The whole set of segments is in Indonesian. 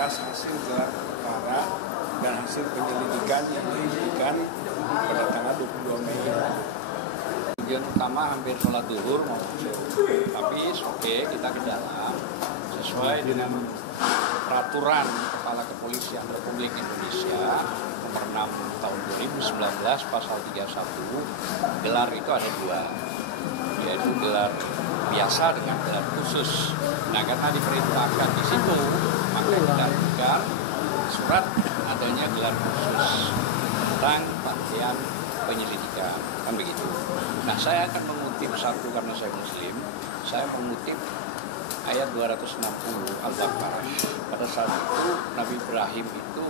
atas hasil gelar perkara dan hasil penyelidikan yang diberikan pada tanggal 22 Mei. Tujuan utama hampir sholat zuhur mau tapi oke kita ke dalam sesuai dengan peraturan Kepala Kepolisian Republik Indonesia nomor 6 tahun 2019 pasal 31. Gelar itu ada dua, yaitu gelar biasa dengan gelar khusus. Nah, karena diperintahkan di situ, maka ditampilkan surat adanya gelar khusus tentang bagian penyelidikan, kan begitu. Nah, saya akan mengutip satu karena saya Muslim, saya mengutip ayat 260 Al-Baqarah. Pada saat itu Nabi Ibrahim itu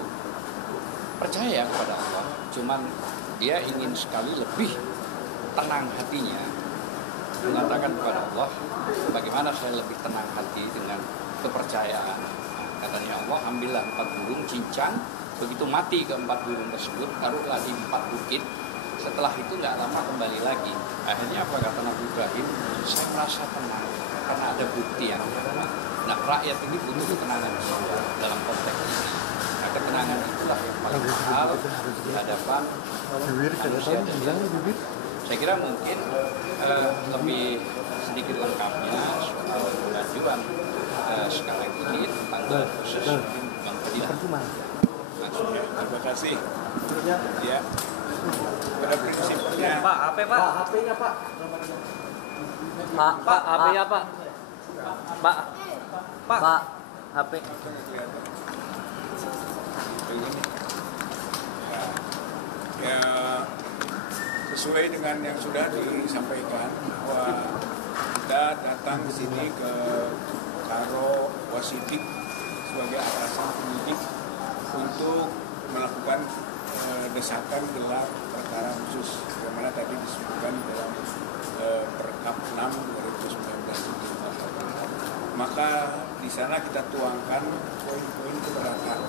percaya kepada Allah, cuman dia ingin sekali lebih tenang hatinya, mengatakan kepada Allah, bagaimana saya lebih tenang hati dengan kepercayaan. Katanya Allah, ambillah 4 burung cincang, begitu mati ke 4 burung tersebut, taruhlah di 4 bukit. Setelah itu nggak lama kembali lagi. Akhirnya apa kata Nabi Ibrahim? Saya merasa tenang karena ada bukti yang ada. Nah, rakyat ini butuh ketenangan dalam konteks ini. Nah, ketenangan itulah yang paling mahal di hadapan manusia. Saya kira mungkin lebih sedikit lengkapnya soal pengajuan sekarang ini tentang gelar khusus Bang Fadilah. Terima kasih. Ya. Pada prinsipnya. Pak, HP Pak. HP-nya Pak. Pak, HP-nya Pak. Pak, HP. Ya, sesuai dengan yang sudah disampaikan bahwa kita datang ke sini ke Karo Wasidik sebagai atasan penyidik untuk melakukan desakan gelar perkara khusus yang mana tadi disebutkan dalam Perkap 6 2019. Maka di sana kita tuangkan poin-poin keberatan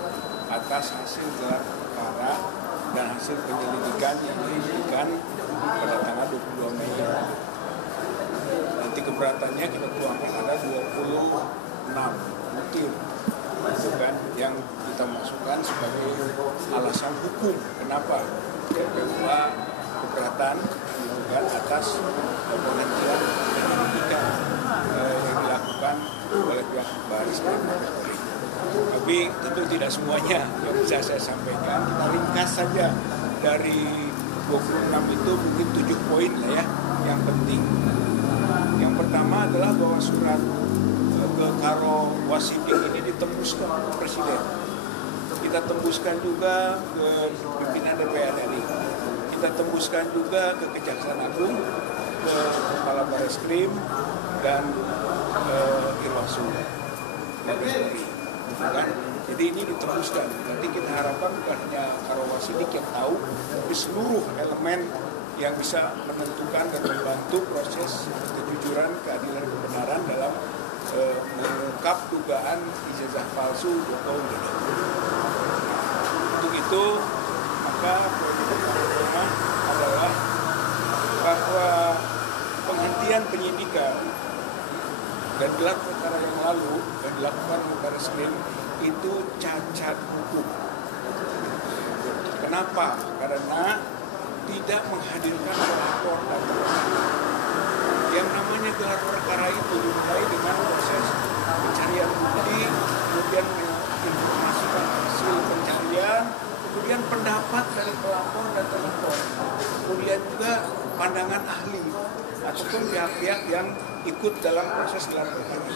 atas hasil gelar perkara dan hasil penyelidikan yang diberikan pada tanggal 22 Mei. Nanti keberatannya kita tuangkan ada 26 butir kan, yang kita masukkan sebagai alasan hukum. Kenapa? Bahwa keberatan dilakukan atas penghentian penyelidikan yang dilakukan oleh pihak Baris Krim. Tapi tentu tidak semuanya yang bisa saya sampaikan. Kita ringkas saja dari 26 itu mungkin 7 poin lah ya yang penting. Yang pertama adalah bahwa surat ke Karo Wasidik ini ditembuskan ke Presiden. Kita tembuskan juga ke pimpinan DPR RI. Kita tembuskan juga ke Kejaksaan Agung, ke Kepala Baris Krim dan Irwasum. Kan? Jadi ini ditembuskan. Nanti kita harapkan bukan hanya Karo Wasidik yang tahu, tapi seluruh elemen yang bisa menentukan dan membantu proses kejujuran, keadilan, kebenaran dalam mengungkap dugaan ijazah palsu Jokowi. Untuk itu, maka poin pertama adalah bahwa penghentian penyidikan dan gelar perkara yang lalu yang dilakukan oleh Baris Krim itu cacat hukum. Kenapa? Karena tidak menghadirkan pelapor dan yang namanya gelar perkara itu dimulai dengan proses pencarian bukti, kemudian menginformasikan hasil pencarian, kemudian pendapat dari pelapor dan terlapor, kemudian juga pandangan ahli ataupun pihak-pihak yang ikut dalam proses gelar perkara.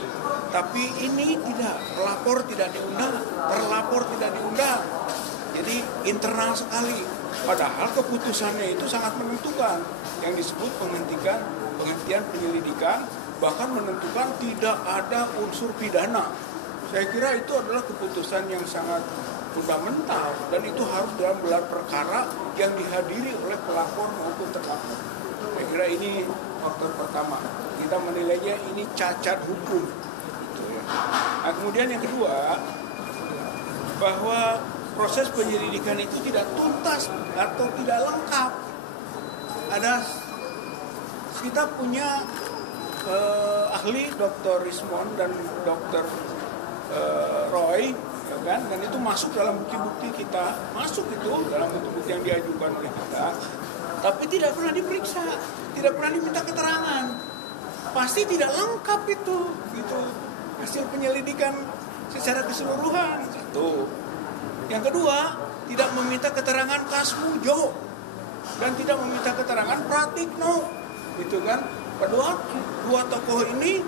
Tapi ini tidak, pelapor tidak diundang, terlapor tidak diundang. Jadi internal sekali. Padahal keputusannya itu sangat menentukan. Yang disebut penghentian penyelidikan, bahkan menentukan tidak ada unsur pidana. Saya kira itu adalah keputusan yang sangat fundamental dan itu harus dalam gelar perkara yang dihadiri oleh pelapor maupun terlapor. Saya kira ini faktor pertama. Kita menilainya ini cacat hukum. Nah, kemudian yang kedua, bahwa proses penyelidikan itu tidak tuntas atau tidak lengkap. Kita punya ahli Dr. Rismond dan Dr. Roy kan? Dan itu masuk dalam bukti-bukti kita, masuk itu dalam bukti-bukti yang diajukan oleh kita. Tapi tidak pernah diperiksa, tidak pernah diminta keterangan. Pasti tidak lengkap itu hasil penyelidikan secara keseluruhan. Satu. Yang kedua, tidak meminta keterangan Kasmujo dan tidak meminta keterangan Pratikno, gitu kan? Dua tokoh ini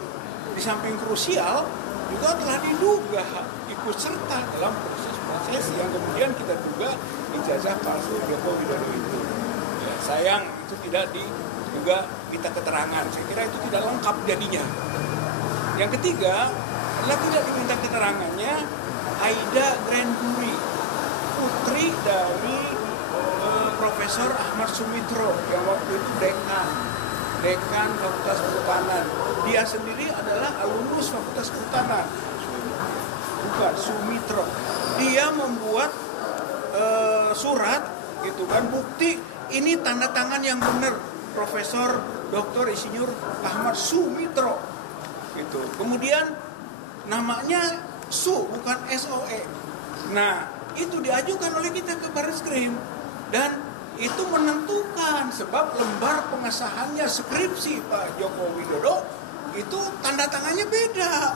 di samping krusial juga telah diduga ikut serta dalam proses yang kemudian kita duga ijazah palsu Joko Widodo itu. Ya, sayang itu tidak diduga minta keterangan. Saya kira itu tidak lengkap jadinya. Yang ketiga adalah tidak diminta keterangannya Aida Granduri, putri dari Profesor Ahmad Sumitro yang waktu itu dekan Fakultas Kehutanan. Dia sendiri adalah alumnus Fakultas Kehutanan. Bukan Sumitro. Dia membuat surat gitu kan, bukti ini tanda tangan yang benar Profesor Dr. Insinyur Ahmad Sumitro. Gitu. Kemudian namanya Su bukan SOE. Nah, itu diajukan oleh kita ke Barreskrim dan itu menentukan sebab lembar pengesahannya skripsi Pak Joko Widodo itu tanda tangannya beda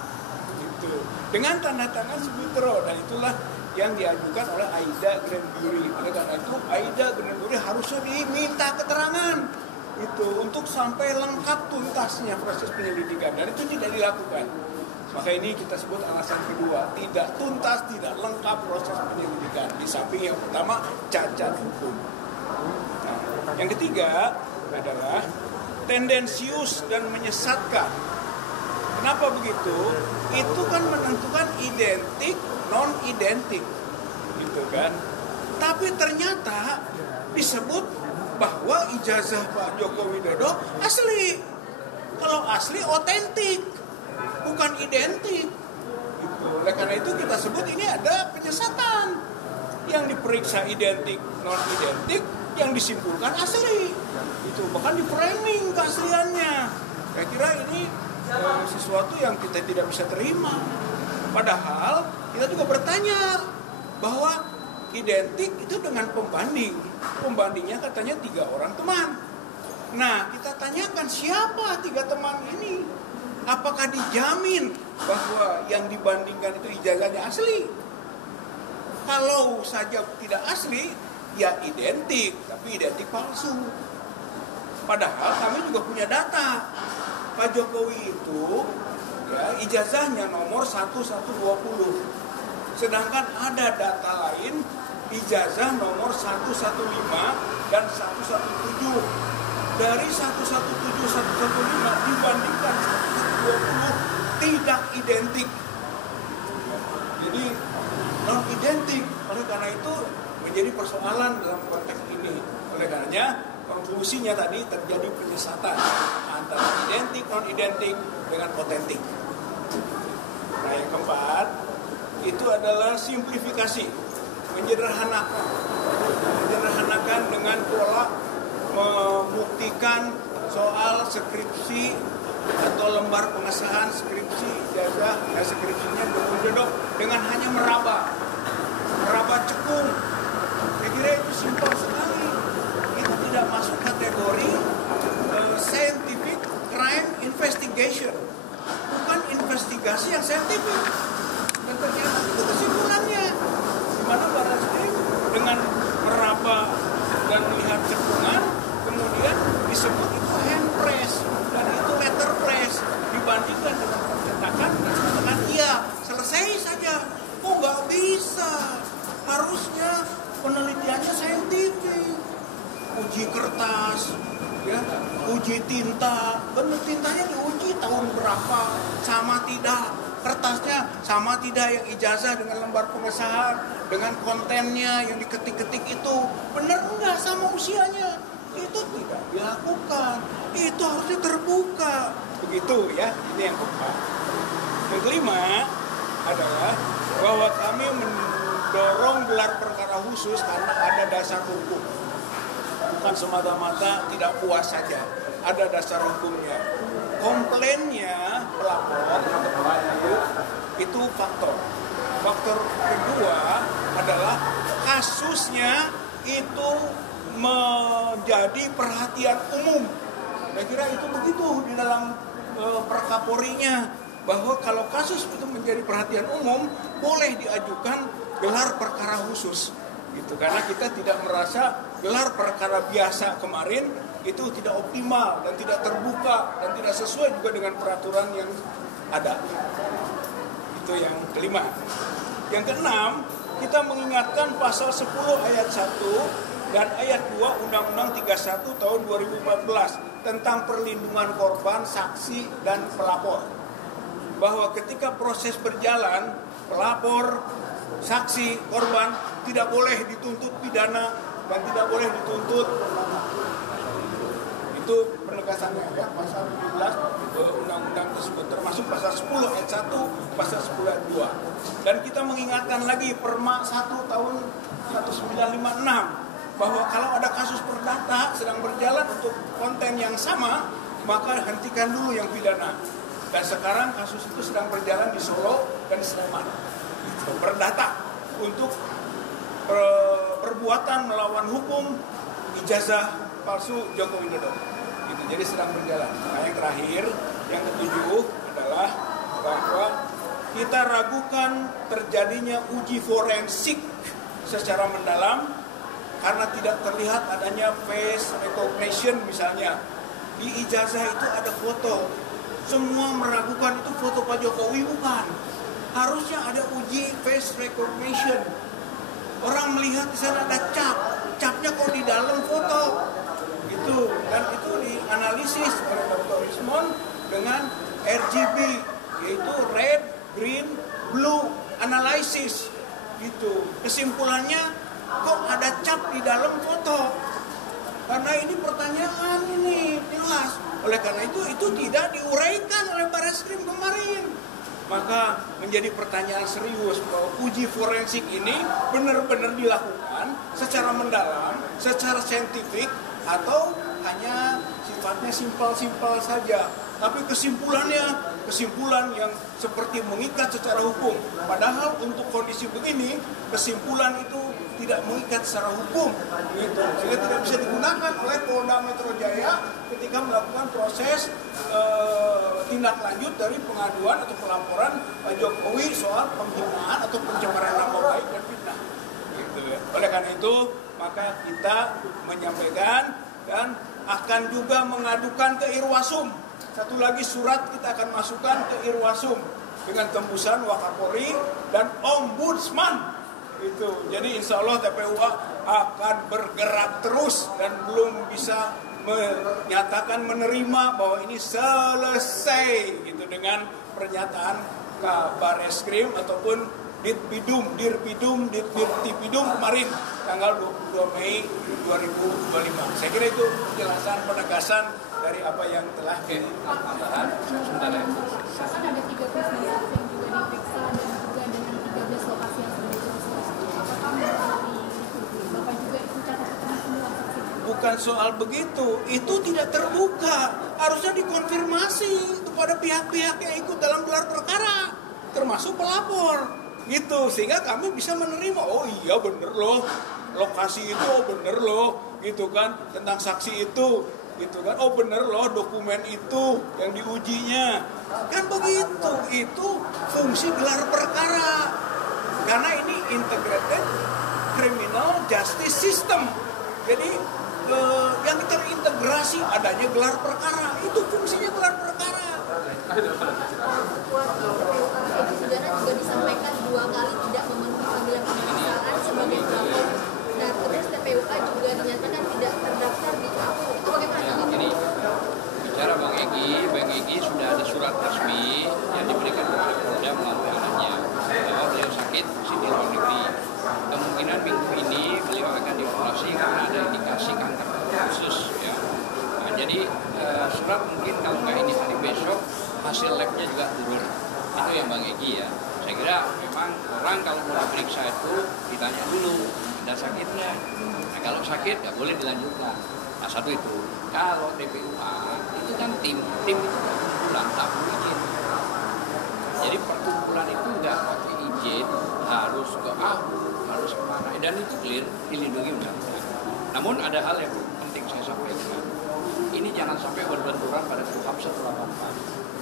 gitu dengan tanda tangan Sumitro, dan itulah yang diajukan oleh Aida Granduri. Oleh karena itu Aida Granduri harusnya diminta keterangan itu untuk sampai lengkap tuntasnya proses penyelidikan, dan itu tidak dilakukan. Maka ini kita sebut alasan kedua, tidak tuntas, tidak lengkap proses penyelidikan. Di samping yang pertama cacat hukum. Nah, yang ketiga adalah tendensius dan menyesatkan. Kenapa begitu? Itu kan menentukan identik, non-identik, gitu kan? Tapi ternyata disebut bahwa ijazah Pak Joko Widodo asli. Kalau asli otentik, bukan identik. Gitu. Oleh karena itu kita sebut ini ada penyesatan. Yang diperiksa identik, non-identik, yang disimpulkan asli. Itu bahkan di framing keasliannya. Saya kira ini sesuatu yang kita tidak bisa terima. Padahal kita juga bertanya bahwa identik itu dengan pembanding. Pembandingnya katanya 3 orang teman. Nah, kita tanyakan siapa 3 teman ini? Apakah dijamin bahwa yang dibandingkan itu ijazahnya asli? Kalau saja tidak asli, ya identik, tapi identik palsu. Padahal kami juga punya data. Pak Jokowi itu ya, ijazahnya nomor 1120. Sedangkan ada data lain ijazah nomor 115 dan 117. Dari 117, 115 dibandingkan 120 tidak identik. Jadi non-identik. Oleh karena itu menjadi persoalan dalam konteks ini. Oleh karenanya konklusinya tadi terjadi penyesatan antara identik, non-identik dengan otentik. Nah, yang keempat itu adalah simplifikasi, menyederhanakan dengan pola membuktikan soal skripsi atau lembar pengesahan skripsi ijazah skripsinya Joko Widodo dengan hanya meraba cekung. Saya kira itu simpel sekali. Itu tidak masuk kategori scientific crime investigation, bukan investigasi yang saintifik. Dan ternyata itu kesimpulannya, di mana Barreskrim dengan meraba dan melihat cekungan, kemudian disebut itu hand press dan itu letter press, dibandingkan dengan percetakan dan mengatakan iya selesai saja. Oh, nggak bisa, harusnya penelitiannya saintifik, uji kertas, ya, uji tinta, benar tintanya diuji tahun berapa, sama tidak, kertasnya sama tidak yang ijazah dengan lembar pengesahan, dengan kontennya yang diketik-ketik itu, benar enggak sama usianya, itu tidak dilakukan, itu harusnya terbuka, begitu ya, ini yang keempat. Yang kelima adalah bahwa kami mendorong gelar perkara khusus karena ada dasar hukum. Bukan semata-mata tidak puas saja, ada dasar hukumnya. Komplainnya pelapor itu faktor faktor kedua adalah kasusnya itu menjadi perhatian umum. Saya kira itu begitu di dalam Perkapolrinya, bahwa kalau kasus itu menjadi perhatian umum boleh diajukan gelar perkara khusus. Gitu, karena kita tidak merasa gelar perkara biasa kemarin itu tidak optimal dan tidak terbuka dan tidak sesuai juga dengan peraturan yang ada. Itu yang kelima. Yang keenam, kita mengingatkan pasal 10 ayat 1 dan ayat 2 Undang-Undang 31 tahun 2014 tentang perlindungan korban, saksi, dan pelapor. Bahwa ketika proses berjalan, pelapor, saksi, korban tidak boleh dituntut pidana dan tidak boleh dituntut. Itu penegasannya ya, pasal 17 undang-undang tersebut, termasuk pasal 10 ayat 1, pasal 10 ayat 2. Dan kita mengingatkan lagi Perma 1 tahun 1956 bahwa kalau ada kasus perdata sedang berjalan untuk konten yang sama, maka hentikan dulu yang pidana. Dan sekarang kasus itu sedang berjalan di Solo dan Sleman. Itu perdata untuk perbuatan melawan hukum ijazah palsu Joko Widodo. Gitu, jadi sedang berjalan. Nah, yang terakhir, yang ketujuh adalah bahwa kita ragukan terjadinya uji forensik secara mendalam karena tidak terlihat adanya face recognition misalnya. Di ijazah itu ada foto. Semua meragukan itu foto Pak Jokowi, bukan. Harusnya ada uji face recognition. Orang melihat di sana ada cap. Capnya kok di dalam foto. Itu, dan itu dianalisis oleh Dr. Rismon dengan RGB, yaitu red, green, blue analysis. Gitu. Kesimpulannya, kok ada cap di dalam foto? Karena ini pertanyaan ini jelas. Oleh karena itu tidak diuraikan oleh Barreskrim kemarin. Maka menjadi pertanyaan serius bahwa uji forensik ini benar-benar dilakukan secara mendalam, secara saintifik, atau hanya sifatnya simpel-simpel saja. Tapi kesimpulan yang seperti mengikat secara hukum. Padahal untuk kondisi begini, kesimpulan itu tidak mengikat secara hukum, gitu. Sehingga tidak bisa digunakan oleh Polda Metro Jaya ketika melakukan proses tindak lanjut dari pengaduan atau pelaporan Pak Jokowi soal penghinaan atau pencemaran nama baik dan fitnah. Gitu ya. Oleh karena itu, maka kita menyampaikan dan akan juga mengadukan ke Irwasum. Satu lagi surat kita akan masukkan ke Irwasum dengan tembusan Wakapolri dan Ombudsman. Itu. Jadi insya Allah TPUA akan bergerak terus dan belum bisa menyatakan menerima bahwa ini selesai gitu dengan pernyataan Kabar Eskrim ataupun Dirpidum kemarin tanggal 22 Mei 2025. Saya kira itu penjelasan penegasan dari apa yang telah dilakukan. Sebentar ya. Kan ada 3 prisoners yang juga diperiksa dan juga dengan 13 lokasi yang sudah diselesaikan. Apakah dari Bapak juga itu catatan semua saksi? Bukan soal begitu, itu tidak terbuka. Harusnya dikonfirmasi kepada pihak-pihak yang ikut dalam gelar perkara, termasuk pelapor. Gitu, sehingga kami bisa menerima, oh iya bener loh, lokasi itu oh bener loh, gitu kan, tentang saksi itu, gitu kan, oh bener loh dokumen itu yang diujinya, kan begitu. Itu fungsi gelar perkara, karena ini integrated criminal justice system. Jadi yang terintegrasi adanya gelar perkara, itu fungsinya gelar perkara. Saudara juga disampaikan 2 kali tidak memenuhi panggilan pemeriksaan sebagai pelapor. Nah, terus TPUA juga dinyatakan tidak terdaftar di APO. Itu bagaimana? Ini bicara Bang Egy sudah ada surat resmi yang diberikan kepada Polda melalui anaknya bahwa beliau sakit masih di luar negeri. Kemungkinan minggu ini beliau akan dioperasi karena ada indikasi kanker khusus. Ya. Nah, jadi surat mungkin kalau nggak ini hari besok hasil labnya juga turun. Itu yang Bang Egy ya. Saya kira memang orang kalau mau diperiksa itu ditanya dulu ada sakitnya. Nah, kalau sakit nggak boleh dilanjutkan. Nah, satu itu. Kalau TPUA itu kan tim itu perkumpulan tak perlu izin. Jadi perkumpulan itu nggak pakai izin. Nah, harus ke AHU, harus kemana, dan itu clear dilindungi undang-undang. Namun ada hal yang penting saya sampaikan, ini jangan sampai berbenturan pada KUHP 184,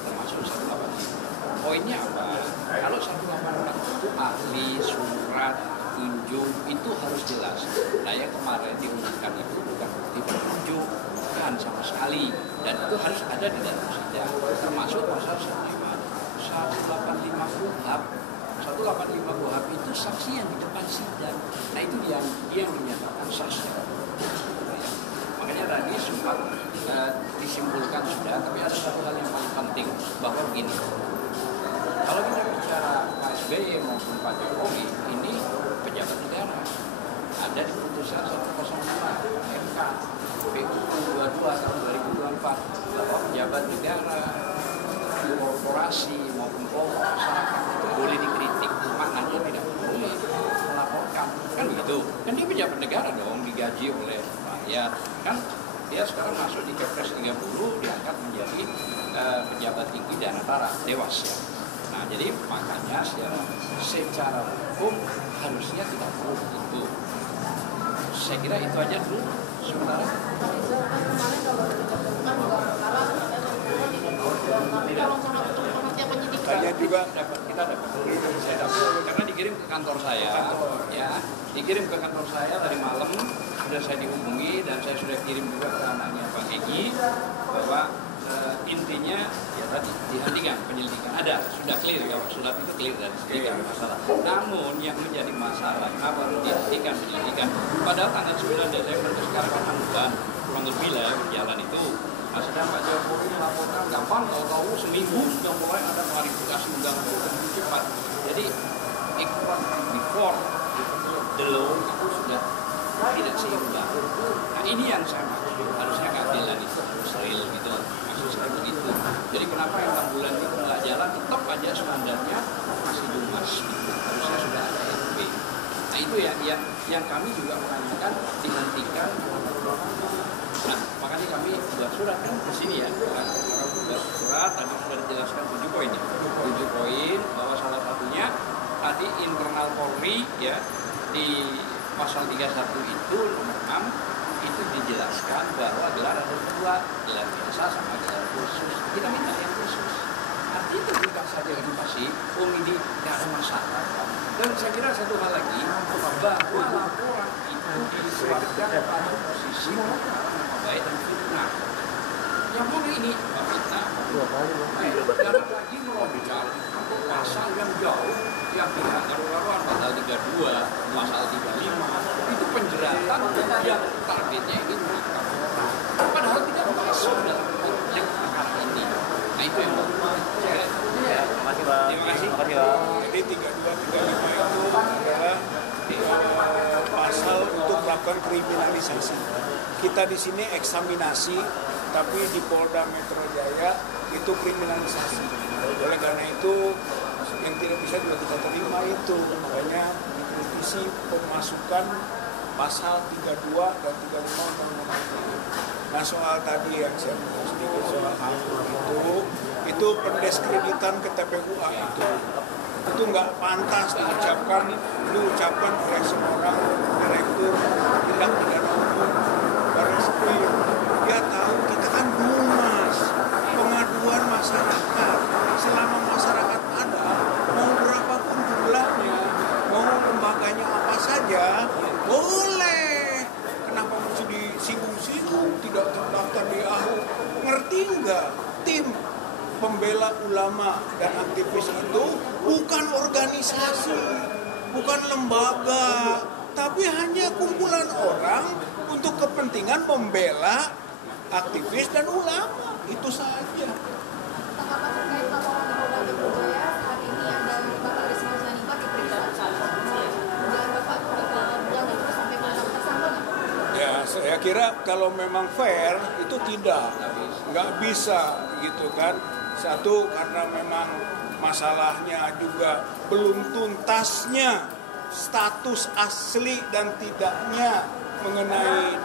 termasuk 185. Poinnya apa? Kalau 184 itu ahli, surat, tunjuk, itu harus jelas. Nah yang kemarin diundangkan itu bukan bukti petunjuk, bukan sama sekali. Dan itu harus ada di dalam sidang, termasuk pasal 185 KUHP. 185 KUHP itu saksi yang di depan sidang. Nah itu yang dinyatakan sah. Makanya tadi sempat disimpulkan sudah, tapi ada satu hal yang paling penting, bahwa begini, kalau kita bicara Pak SBY maupun Pak Jokowi, ini pejabat negara. Ada di putusan 105 MK PUU 22 tahun 2024 bahwa pejabat negara, korporasi maupun kelompok masyarakat itu boleh dikritik, maknanya tidak boleh melaporkan, kan begitu? Kan dia pejabat negara dong, digaji oleh rakyat, kan dia sekarang masuk di Kepres 30 diangkat menjadi pejabat tinggi dan antara dewas ya. Nah jadi makanya secara hukum harusnya tidak perlu itu. Saya kira itu aja dulu sementara. Tanya juga kita dapat saya dapat karena dikirim ke kantor saya ya, dikirim ke kantor saya tadi malam, sudah saya dihubungi dan saya sudah kirim juga ke anaknya Pak Egy bahwa intinya ya tadi dihentikan penyelidikan, ada sudah clear ya, surat itu clear dan tidak ada masalah. Namun yang menjadi masalah kenapa harus dihentikan penyelidikan, padahal tanggal 9 Desember itu sekarang kan anggapan kurang lebih lah berjalan itu. Nah sedang Pak Jokowi melaporkan gampang, tahu-tahu seminggu sudah mulai ada klarifikasi undang-undang cepat. Jadi ikut before the law itu sudah tidak seimbang. Nah ini yang saya maksud, harusnya keadilan itu harus real gitu, maksud saya begitu. Jadi kenapa yang 6 bulan itu nggak jalan, tetap aja standarnya masih dumas, harusnya sudah ada SP. Nah itu yang kami juga menanyakan dihentikan. Nah makanya kami buat surat kan di sini ya, buat surat tadi sudah dijelaskan 7 poin ya, 7 poin bahwa salah satunya tadi internal Polri ya di pasal 31 itu nomor 6 itu dijelaskan bahwa gelar ada 2, gelar biasa sama gelar khusus. Kita minta yang khusus. Artinya itu buka saja edukasi, ini tidak ada masalah. Dan saya kira satu hal lagi, bahwa laporan itu disuarakan pada posisi baik dan fitnah. Yang mana ini fitnah? Jangan lagi melonjak pasal yang jauh yang tidak karu-karuan, pasal 32, pasal 35 itu penjeratan yang targetnya ini menangkap orang. Padahal tidak masuk dalam objek perkara ini. Nah itu yang saya Terima kasih Pak. Terima kasih. Jadi 32, 35 itu adalah pasal untuk melakukan kriminalisasi. Kita di sini eksaminasi, tapi di Polda Metro Jaya itu kriminalisasi. Oleh karena itu yang tidak bisa juga kita terima itu, makanya dikritisi pemasukan pasal 32 dan 35 Undang-Undang ITE. Nah soal tadi yang saya bilang sedikit soal itu pendeskreditan ke TPUA itu nggak pantas diucapkan oleh seorang direktur tindak pidana umum Barreskrim. Dia tahu kita kan humas, pengaduan masyarakat. Selama masyarakat ada, mau berapapun jumlahnya, mau lembaganya apa saja, boleh. Kenapa mesti disinggung-singgung, tidak terdaftar di AHU? Ngerti nggak? Tim pembela ulama dan aktivis itu bukan organisasi, bukan lembaga, tapi hanya kumpulan orang untuk kepentingan membela aktivis dan ulama, itu saja. Tanggapan terkait laporan di Polda Metro Jaya saat ini ada Bapak Risma Zanipa diperiksa. Dan Bapak bilang itu sampai pada tersangka nggak? Ya, saya kira kalau memang fair itu nggak bisa gitu kan. Satu karena memang masalahnya juga belum tuntasnya status asli dan tidaknya mengenai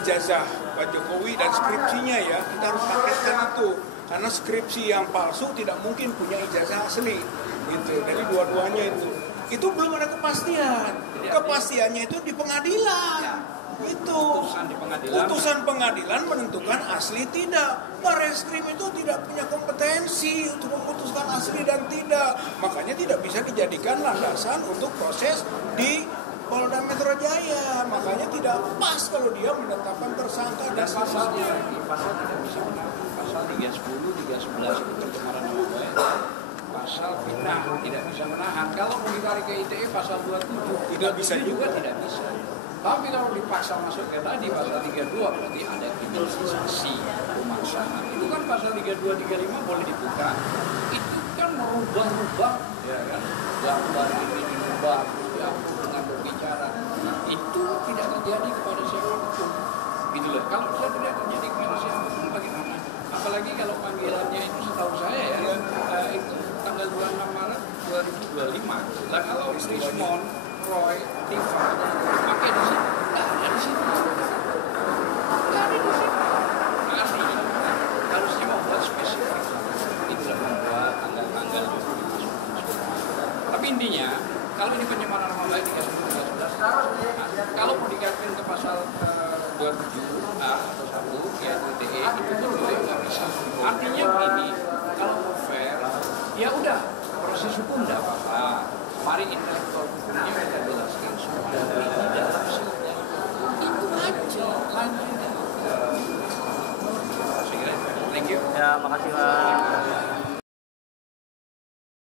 ijazah Pak Jokowi dan skripsinya ya, kita harus paketkan itu. Karena skripsi yang palsu tidak mungkin punya ijazah asli gitu. Jadi dua-duanya itu. itu belum ada kepastian. Kepastiannya itu di pengadilan. Itu putusan pengadilan menentukan asli tidak. Barreskrim itu tidak punya kompetensi untuk memutuskan asli dan tidak, makanya tidak bisa dijadikan landasan untuk proses di Polda Metro Jaya. Makanya tidak pas kalau dia menetapkan tersangka dan pasalnya pasal tidak bisa menahan. Pasal 310, 311 itu pencemaran nama baik. Pasal fitnah tidak bisa menahan. Kalau mau ditarik ke ITE pasal 27 tidak bisa juga tidak bisa. Tapi kalau dipaksa masuk ke tadi pasal 32 berarti ada kriminalisasi pemaksaan. Itu kan pasal 32, 35 boleh dibuka. Itu kan merubah-rubah, ya kan? Gambar ini dirubah, dihapus dengan berbicara. Itu tidak terjadi kepada siapapun. Gitu loh. Kalau sudah tidak terjadi kepada siapapun bagaimana? Apalagi kalau panggilannya itu setahu saya ya, itu tanggal 26 Maret 2025. Lah kalau Rismon, Roy, Tifa, pakai di sini, nggak ada di sini. Nggak ada di sini. Artinya harusnya membuat spesifik. Itulah membuat tanggal-tanggal juga dimasukkan. Tapi intinya, kalau ini pencemaran nama baik 311, kalau mau dikaitkan ke pasal 27A atau 1 yaitu DE itu pun juga nggak bisa. Artinya begini, kalau mau fair, ya udah proses hukum tidak apa-apa. Mari intelektual hukumnya kita jelaskan sudah tidak hasilnya. Itu aja lanjut. Thank you. Ya, makasih Pak.